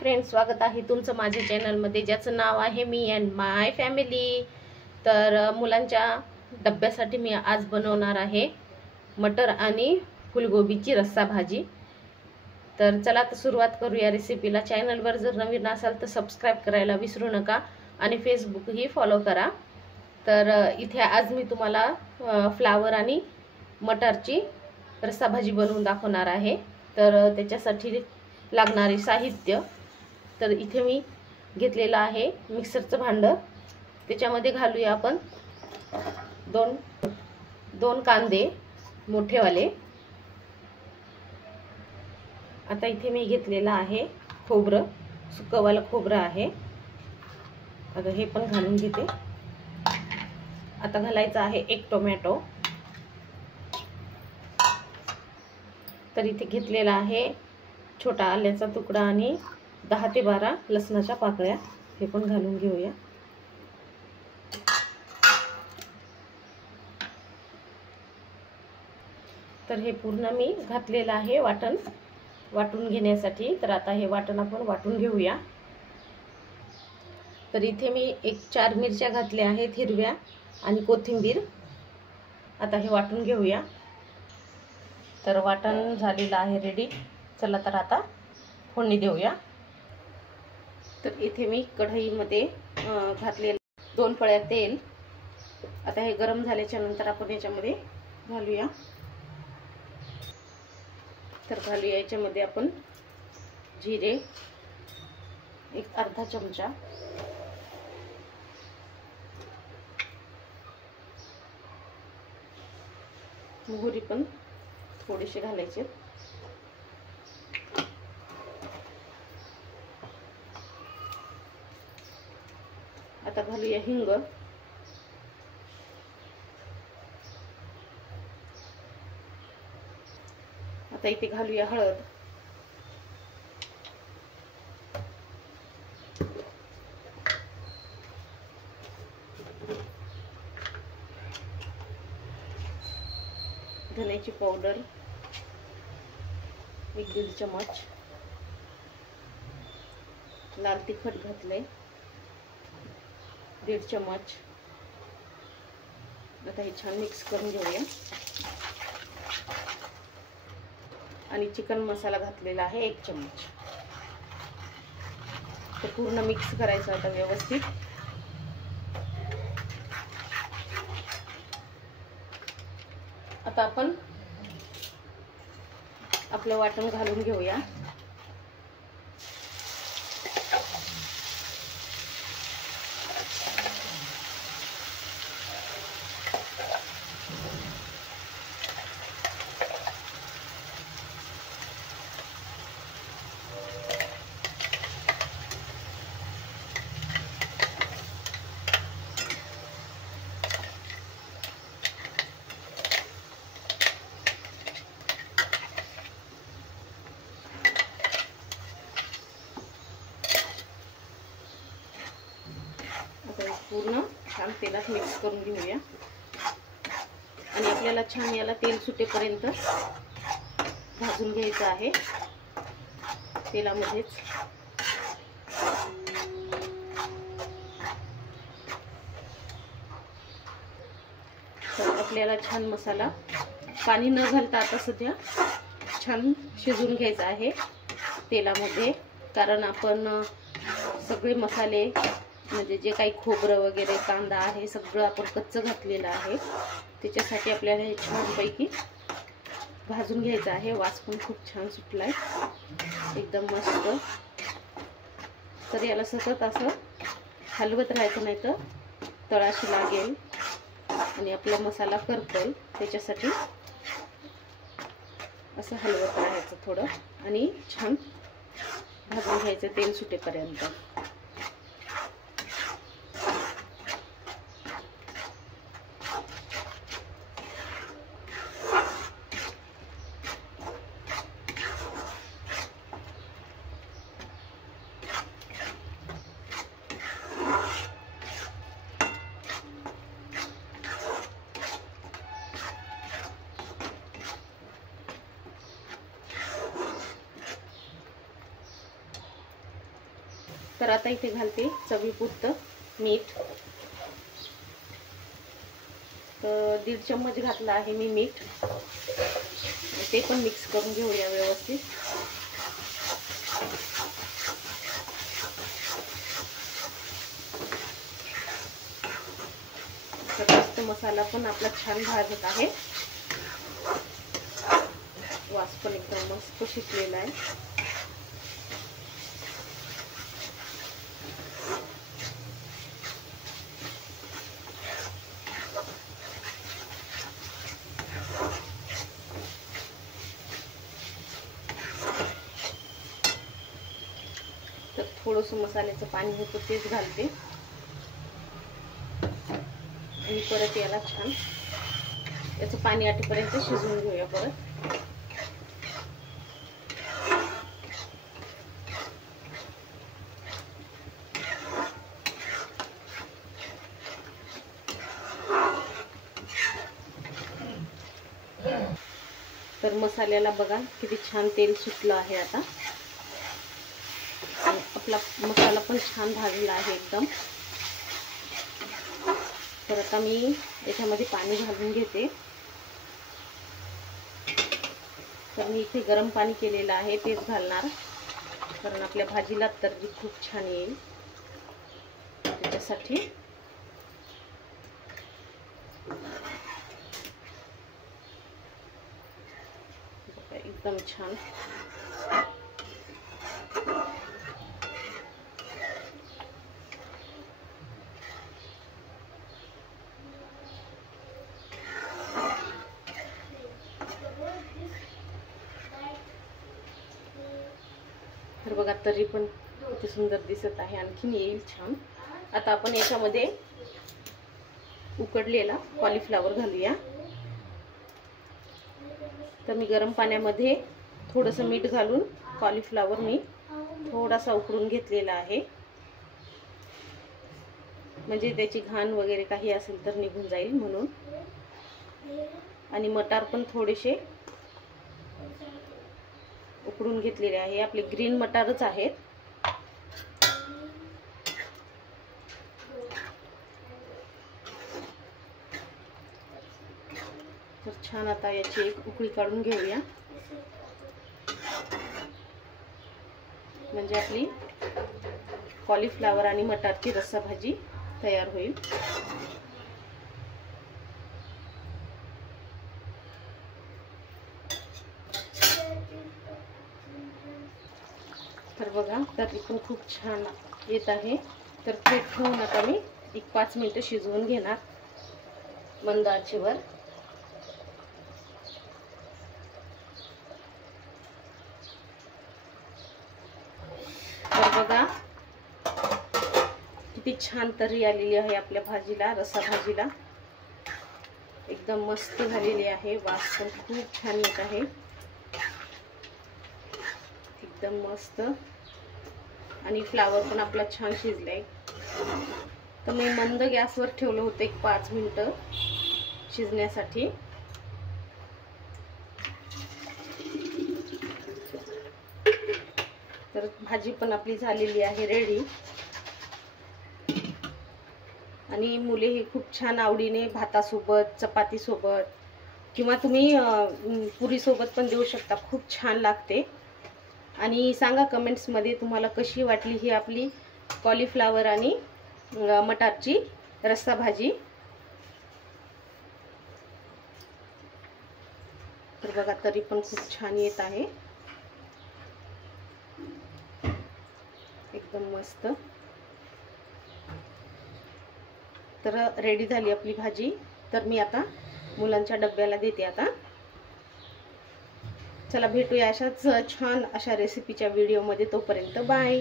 Friends, स्वागत आहे तुमचं माझ्या चॅनलमध्ये ज्याचं नाव आहे मी अँड माय फॅमिली। तर मुलांच्या डब्यासाठी मी आज बनवणार आहे मटर आणि फुलगोबीची रस्सा भाजी। तर चला तर सुरुवात करूया रेसिपीला। चॅनलवर जर नवीन असाल तर सबस्क्राइब करायला विसरू नका आणि फेसबुकही फॉलो करा। तर इथे आज मी तुम्हाला फ्लावर आणि मटारची रस्सा भाजी बनवून दाखवणार आहे। तर त्याच्यासाठी लागणारे साहित्य, तर इथे मी घेतलेलं आहे मिक्सरचं भांडं। त्याच्यामध्ये घालूया आपण दोन कांदे मोठेवाले। आता इथे मी घेतलेलं आहे खोबरं, सुकंवालं खोबरं आहे। आता हे पण घालून घेते। आता घालायचं आहे एक टोमॅटो। तर इथे घेतलेला आहे छोटा आल्याचा तुकडा आणि 10 ते 12 लसणाच्या पाकळ्या, हे पण घालून घेऊया। तर हे पूर्ण मी घातलेलं आहे वाटून घेण्यासाठी। तर आता हे वाटण आपण वाटून घेऊया। तर इथे मी 4 मिरच्या घातल्या आहेत हिरव्या आणि कोथिंबीर। आता हे वाटून घेऊया। तर वाटण झालेलं आहे रेडी। चला तर आता फोडणी देऊया। तर इथे मी कढईमध्ये घातले 2 पळ्या तेल। आता हे गरम झाल्याच्या नंतर आपण याच्यामध्ये घालूया। तर घालूया याच्यामध्ये आपण जिरे एक अर्धा चमचा, मोहरी पण थोडीशी घालायची। आता घालूया हिंग। आता इथे घालूया हळद। धन्याची पावडर 1-1.5 चमच, लाल तिखट घातले 1.5 चमच। आता हे छान मिक्स करून घेऊया। आणि चिकन मसाला घातलेला आहे 1 चमच। तर पूर्ण मिक्स करायचं आता व्यवस्थित। आता आपण आपलं वाटण घालून घेऊया। पूर्ण छान तेलात मिक्स करून घेऊया आणि आपल्याला छान याला तेल सुटेपर्यंत भाजून घ्यायचं आहे तेलामध्येच। तर आपल्याला छान मसाला पाणी न घालता आता सध्या छान शिजवून घ्यायचा आहे तेलामध्ये। कारण आपण सगळे मसाले म्हणजे जे काही खोबरं वगैरे कांदा आहे सगळं आपण कच्चं घातलेलं आहे। त्याच्यासाठी आपल्याला हे छानपैकी भाजून घ्यायचं आहे। वास पण खूप छान सुटलाय, एकदम मस्त। तर याला सतत असं हलवत राहायचं, नाही तर तळाशी लागेल आणि आपला मसाला करपेल। त्याच्यासाठी असं हलवत राहायचं थोडं आणि छान भाजून घ्यायचं तेल सुटेपर्यंत। तर आता इथे घालते चवीपुरतं मीठ. तर 1.5 चम्मच घातला आहे मी मीठ. ते पण मिक्स करून घेऊया व्यवस्थित. तर मस्त मसाला पण आपला छान भाजत आहे. वास पण एकदम मस्त शिजलेला आहे. तर थोडंसं मसाल्याचं पाणी होतं तेच घालते आणि परत याला छान याचं पाणी आटेपर्यंत शिजवून घेऊया परत. तर मसाल्याला बघा किती छान तेल सुटलं आहे आता. आपला मसाला पण छान भाजला आहे एकदम. तर आता मी याच्यामध्ये पाणी घालून घेते. तर मी इथे गरम पाणी केलेलं आहे तेच घालणार, कारण आपल्या भाजीला तर्री खूप छान येईल त्याच्यासाठी. एकदम छान. तर बघा तरी पण किती सुंदर दिसत आहे, आणखीन येईल छान. आता आपण याच्यामध्ये उकडलेला कॉलीफ्लॉवर घालूया. तर मी गरम पाण्यामध्ये थोडंसं मीठ घालून कॉलीफ्लॉवर मी थोडासा उकडून घेतलेला आहे, म्हणजे त्याची घाण वगैरे काही असेल तर निघून जाईल म्हणून. आणि मटार पण थोडेसे उकडून घेतलेले आहे. आपले ग्रीन मटारच आहेत. तर छान आता याची एक उकळी काढून घेऊया, म्हणजे आपली कॉलीफ्लॉवर आणि मटारची रस्सा भाजी तयार होईल. तर बघा तरी पण खूप छान येत आहे. तर पीठ ठेवून आता मी 5 मिनिटं शिजवून घेणार मंद आचेवर. तर बघा किती छान तर्री आलेली आहे आपल्या भाजीला, रस्सा भाजीला. एकदम मस्त झालेली आहे. वास पण खूप छान येत आहे, एकदम मस्त. आणि फ्लावर पण आपला छान शिजलाय. तर मी मंद गॅसवर ठेवलं होतं 5 मिनिटं शिजण्यासाठी. तर भाजी पण आपली झालेली आहे रेडी. आणि मुले हे खूप छान आवडीने भातासोबत, चपातीसोबत किंवा तुम्ही पुरीसोबत पण देऊ शकता. खूप छान लागते. आणि सांगा कमेंट्समध्ये तुम्हाला कशी वाटली ही आपली कॉलीफ्लॉवर आणि मटारची रस्सा भाजी. तर बघा तरी पण खूप छान येत आहे, एकदम मस्त. तर रेडी झाली आपली भाजी. तर मी आता मुलांच्या डब्याला देते आता. चला भेटूया अशाच छान अशा रेसिपीच्या व्हिडिओमध्ये. तोपर्यंत बाय.